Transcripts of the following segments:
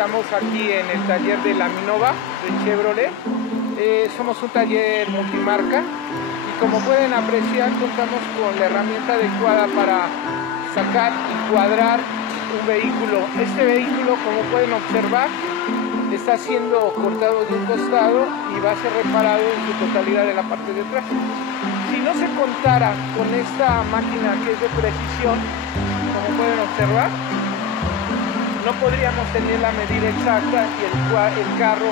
Estamos aquí en el taller de Laminova de Chevrolet. Somos un taller multimarca y como pueden apreciar contamos con la herramienta adecuada para sacar y cuadrar un vehículo. Este vehículo, como pueden observar, está siendo cortado de un costado y va a ser reparado en su totalidad de la parte de atrás. Si no se contara con esta máquina que es de precisión, como pueden observar, no podríamos tener la medida exacta y el carro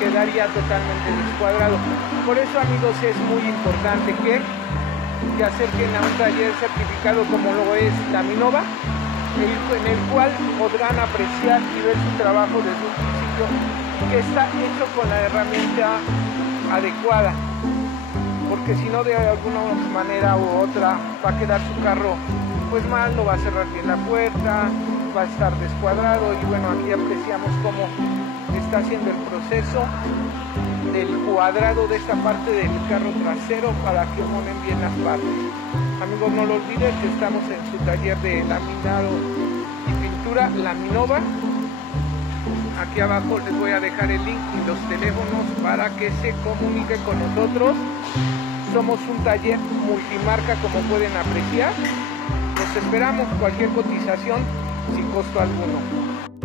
quedaría totalmente descuadrado. Por eso, amigos, es muy importante que se acerquen a un taller certificado como lo es Laminova, en el cual podrán apreciar y ver su trabajo desde un principio, que está hecho con la herramienta adecuada, porque si no, de alguna manera u otra va a quedar su carro pues mal, no va a cerrar bien la puerta, va a estar descuadrado. Y bueno, aquí apreciamos cómo está haciendo el proceso del cuadrado de esta parte del carro trasero para que monen bien las partes. Amigos, no lo olviden que estamos en su taller de laminado y pintura Laminova. Aquí abajo les voy a dejar el link y los teléfonos para que se comuniquen con nosotros. Somos un taller multimarca, como pueden apreciar. Los esperamos. Cualquier cotización sin costo alguno.